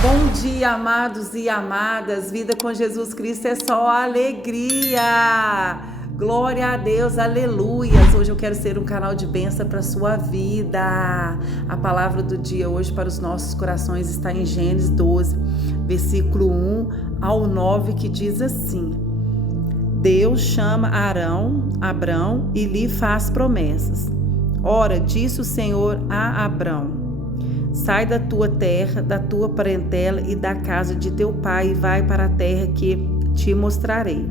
Bom dia, amados e amadas. Vida com Jesus Cristo é só alegria. Glória a Deus, aleluias. Hoje eu quero ser um canal de bênção para a sua vida. A palavra do dia hoje para os nossos corações está em Gênesis 12, versículo 1 ao 9, que diz assim: Deus chama Abrão e lhe faz promessas. Ora, disse o Senhor a Abrão: sai da tua terra, da tua parentela e da casa de teu pai e vai para a terra que te mostrarei.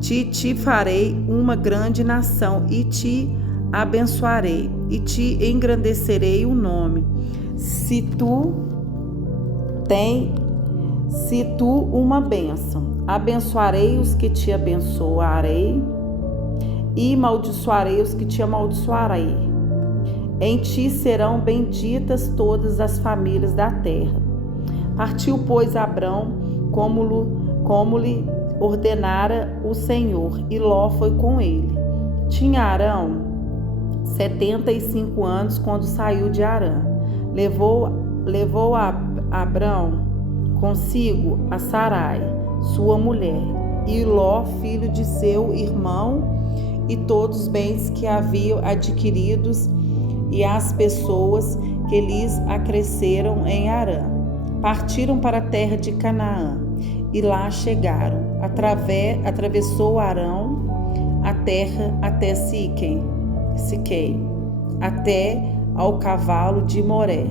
Te farei uma grande nação e te abençoarei e te engrandecerei o nome. Se tu uma bênção, abençoarei os que te abençoarei e amaldiçoarei os que te amaldiçoarei. Em ti serão benditas todas as famílias da terra. Partiu, pois, Abrão, como lhe ordenara o Senhor, e Ló foi com ele. Tinha Arão 75 anos quando saiu de Harã. Levou Abrão consigo a Sarai, sua mulher, e Ló, filho de seu irmão, e todos os bens que haviam adquiridos, e as pessoas que lhes acresceram em Harã. Partiram para a terra de Canaã, e lá chegaram. Atravessou Arão a terra até Siquém, até ao carvalho de Moré.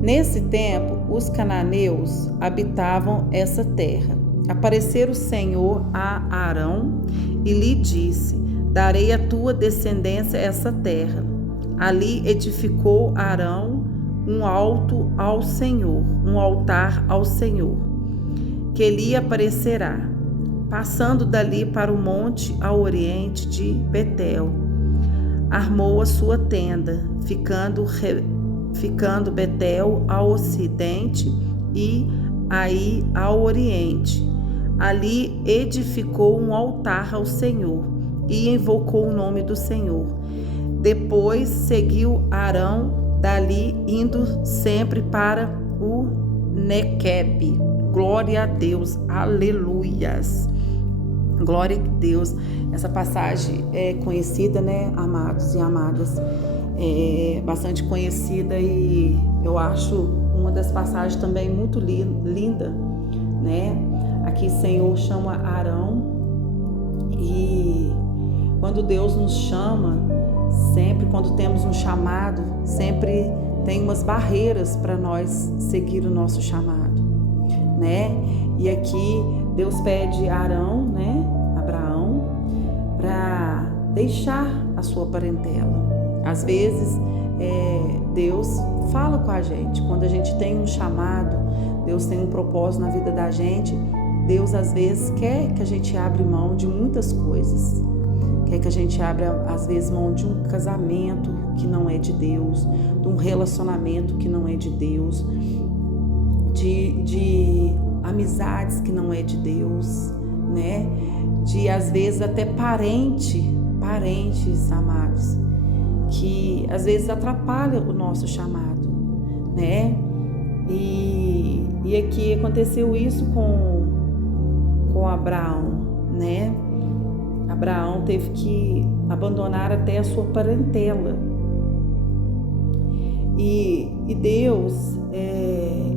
Nesse tempo, os cananeus habitavam essa terra. Apareceu o Senhor a Arão e lhe disse: darei à tua descendência essa terra. Ali edificou Arão um altar ao Senhor, que lhe aparecerá, passando dali para o monte ao oriente de Betel. Armou a sua tenda, ficando Betel ao ocidente e Ai ao oriente. Ali edificou um altar ao Senhor e invocou o nome do Senhor. Depois seguiu Arão dali, indo sempre para o Nequebe. Glória a Deus, aleluias. Glória a Deus. Essa passagem é conhecida, né, amados e amadas? É bastante conhecida e eu acho uma das passagens também muito linda, né? Aqui o Senhor chama Arão e quando Deus nos chama, sempre quando temos um chamado, sempre tem umas barreiras para nós seguir o nosso chamado, né? E aqui Deus pede a Abraão, para deixar a sua parentela. Às vezes Deus fala com a gente, quando a gente tem um chamado, Deus tem um propósito na vida da gente. Deus às vezes quer que a gente abra mão de muitas coisas. Quer que a gente abra, às vezes, mão de um casamento que não é de Deus, de um relacionamento que não é de Deus, de amizades que não é de Deus, né? De, às vezes, até parentes, amados, que, às vezes, atrapalham o nosso chamado, né? E aqui aconteceu isso com Abraão, né? Abraão teve que abandonar até a sua parentela. E Deus,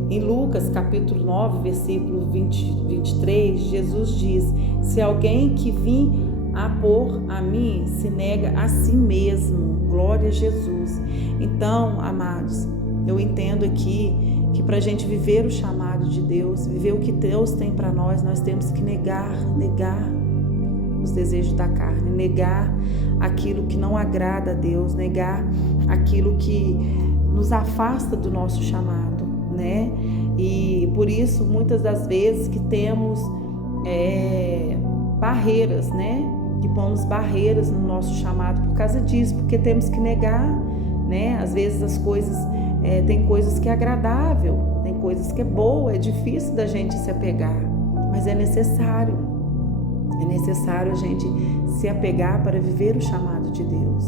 em Lucas capítulo 9, versículo 23, Jesus diz: se alguém que vir a mim se nega a si mesmo. Glória a Jesus. Então, amados, eu entendo aqui que para a gente viver o chamado de Deus, viver o que Deus tem para nós temos que negar os desejos da carne, negar aquilo que não agrada a Deus, negar aquilo que nos afasta do nosso chamado, né? E por isso, muitas das vezes que temos barreiras, né? Que pomos barreiras no nosso chamado por causa disso, porque temos que negar, né? Às vezes as coisas, tem coisas que é agradável, tem coisas que é boa, é difícil da gente se apegar, mas é necessário. É necessário a gente se apegar para viver o chamado de Deus.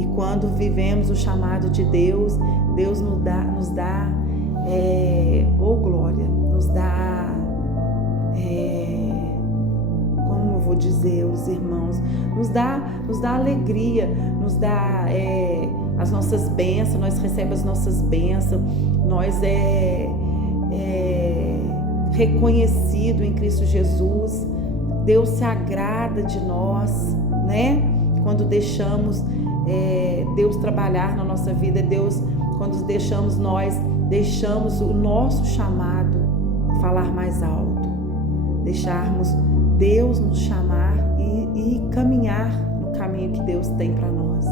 E quando vivemos o chamado de Deus, Deus nos dá glória, nos dá, como eu vou dizer, os irmãos, nos dá alegria, nos dá as nossas bênçãos, nós recebemos as nossas bênçãos, nós reconhecido em Cristo Jesus. Deus se agrada de nós, né? Quando deixamos Deus trabalhar na nossa vida, quando deixamos o nosso chamado falar mais alto, deixarmos Deus nos chamar e caminhar no caminho que Deus tem para nós,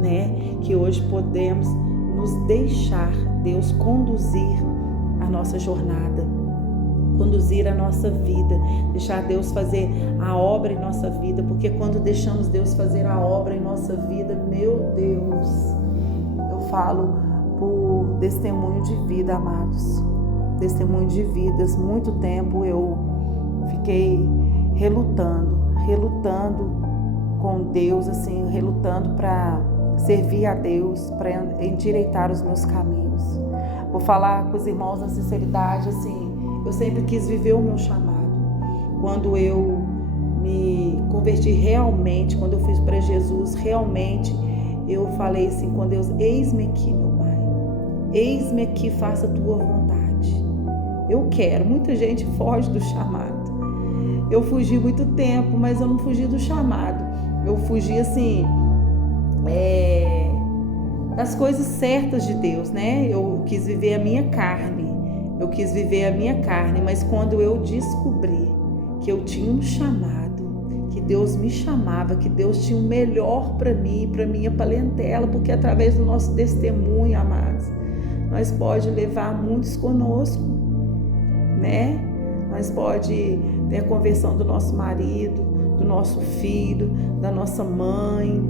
né? Que hoje podemos nos deixar Deus conduzir a nossa jornada, conduzir a nossa vida, deixar Deus fazer a obra em nossa vida, porque quando deixamos Deus fazer a obra em nossa vida, meu Deus, eu falo por testemunho de vida, amados, testemunho de vidas. Muito tempo eu fiquei relutando com Deus, assim, relutando para servir a Deus, para endireitar os meus caminhos. Vou falar com os irmãos na sinceridade, assim, eu sempre quis viver o meu chamado. Quando eu me converti realmente, quando eu fui para Jesus, realmente eu falei assim com Deus: eis-me aqui, meu Pai, eis-me aqui, faça a tua vontade. Eu quero. Muita gente foge do chamado. Eu fugi muito tempo, mas eu não fugi do chamado. Eu fugi assim, das coisas certas de Deus, né? Eu quis viver a minha carne. Mas quando eu descobri que eu tinha um chamado, que Deus me chamava, que Deus tinha o melhor para mim, para minha parentela, porque através do nosso testemunho, amados, nós pode levar muitos conosco, né? Nós pode ter a conversão do nosso marido, do nosso filho, da nossa mãe,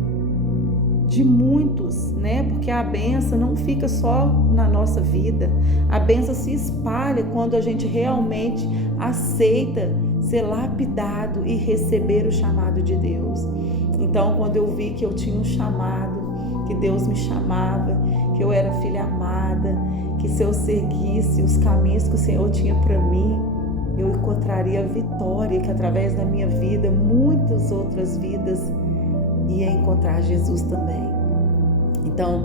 de muitos, né? Porque a bênção não fica só na nossa vida. A bênção se espalha quando a gente realmente aceita ser lapidado e receber o chamado de Deus. Então, quando eu vi que eu tinha um chamado, que Deus me chamava, que eu era filha amada, que se eu seguisse os caminhos que o Senhor tinha para mim, eu encontraria vitória, que através da minha vida, muitas outras vidas ia encontrar Jesus também. Então,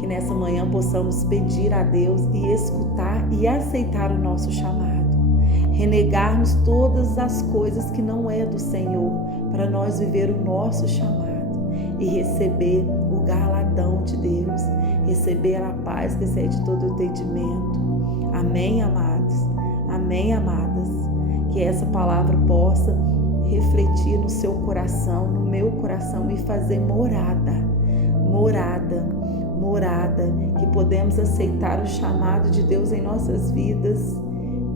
que nessa manhã possamos pedir a Deus e escutar e aceitar o nosso chamado. Renegarmos todas as coisas que não é do Senhor, para nós viver o nosso chamado e receber o galardão de Deus, receber a paz que excede todo o entendimento. Amém, amados? Amém, amadas? Que essa palavra possa refletir no seu coração, no meu coração, e fazer morada, que podemos aceitar o chamado de Deus em nossas vidas,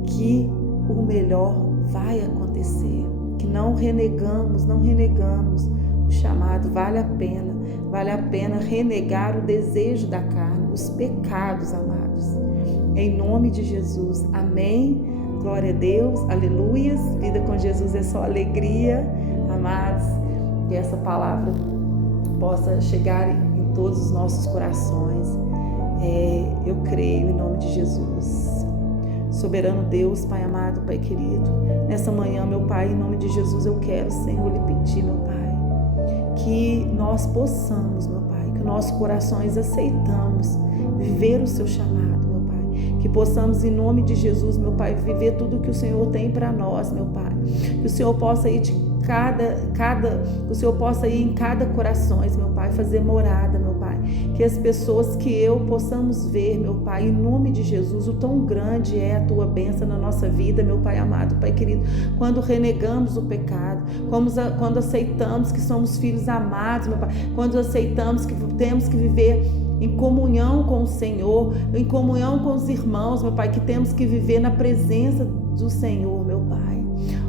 que o melhor vai acontecer, que não renegamos o chamado. Vale a pena renegar o desejo da carne, os pecados, amados, em nome de Jesus. Amém. Glória a Deus, aleluias. Vida com Jesus é só alegria, amados. Que essa palavra possa chegar em todos os nossos corações. Eu creio em nome de Jesus. Soberano Deus, Pai amado, Pai querido, nessa manhã, meu Pai, em nome de Jesus, eu quero, Senhor, lhe pedir, meu Pai, que nós possamos, meu Pai, que nossos corações aceitamos viver o seu chamado. Que possamos, em nome de Jesus, meu Pai, viver tudo que o Senhor tem para nós, meu Pai. Que o Senhor possa ir que o Senhor possa ir em cada coração, meu Pai, fazer morada, meu Pai. Que as pessoas que possamos ver, meu Pai, em nome de Jesus, o tão grande é a tua bênção na nossa vida, meu Pai amado, Pai querido. Quando renegamos o pecado, quando aceitamos que somos filhos amados, meu Pai. Quando aceitamos que temos que viver em comunhão com o Senhor, em comunhão com os irmãos, meu Pai, que temos que viver na presença do Senhor, meu Pai.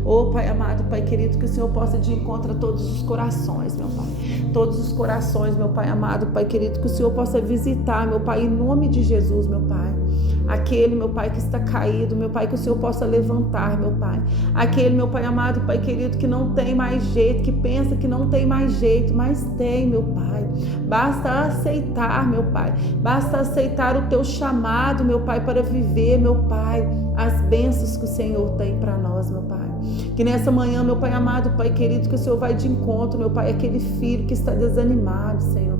Oh, Pai amado, Pai querido, que o Senhor possa de encontro a todos os corações, meu Pai. Todos os corações, meu Pai amado, Pai querido, que o Senhor possa visitar, meu Pai, em nome de Jesus, meu Pai. aquele, meu Pai, que está caído, meu Pai, que o Senhor possa levantar, meu Pai, aquele, meu Pai amado, Pai querido, que não tem mais jeito, que pensa que não tem mais jeito, mas tem, meu Pai, basta aceitar, meu Pai, basta aceitar o teu chamado, meu Pai, para viver, meu Pai, as bênçãos que o Senhor tem para nós, meu Pai. Que nessa manhã, meu Pai amado, Pai querido, que o Senhor vai de encontro, meu Pai, aquele filho que está desanimado, Senhor.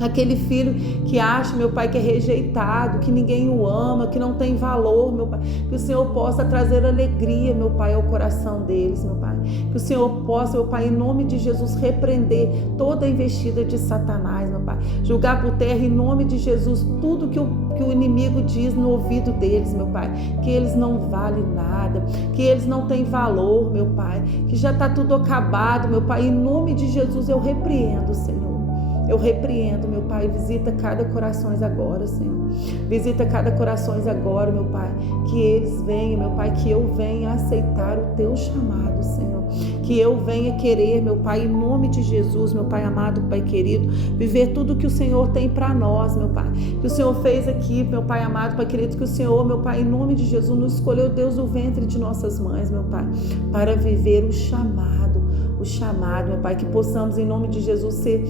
Aquele filho que acha, meu Pai, que é rejeitado, que ninguém o ama, que não tem valor, meu Pai. Que o Senhor possa trazer alegria, meu Pai, ao coração deles, meu Pai. Que o Senhor possa, meu Pai, em nome de Jesus, repreender toda a investida de Satanás, meu Pai. Julgar por terra, em nome de Jesus, tudo que o inimigo diz no ouvido deles, meu Pai. Que eles não valem nada, que eles não têm valor, meu Pai. Que já está tudo acabado, meu Pai. Em nome de Jesus, eu repreendo, Senhor. Eu repreendo, meu Pai, visita cada coração agora, Senhor. Visita cada coração agora, meu Pai. Que eles venham, meu Pai, que eu venha aceitar o teu chamado, Senhor. Que eu venha querer, meu Pai, em nome de Jesus, meu Pai amado, Pai querido, viver tudo que o Senhor tem para nós, meu Pai. Que o Senhor fez aqui, meu Pai amado, Pai querido, que o Senhor, meu Pai, em nome de Jesus, nos escolheu, Deus, do ventre de nossas mães, meu Pai, para viver o chamado, meu Pai, que possamos, em nome de Jesus, ser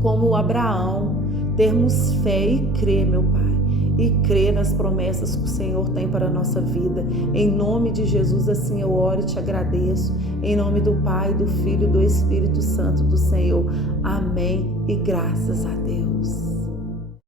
como Abraão, termos fé e crer, meu Pai, e crer nas promessas que o Senhor tem para a nossa vida. Em nome de Jesus, assim eu oro e te agradeço. Em nome do Pai, do Filho e do Espírito Santo do Senhor. Amém e graças a Deus.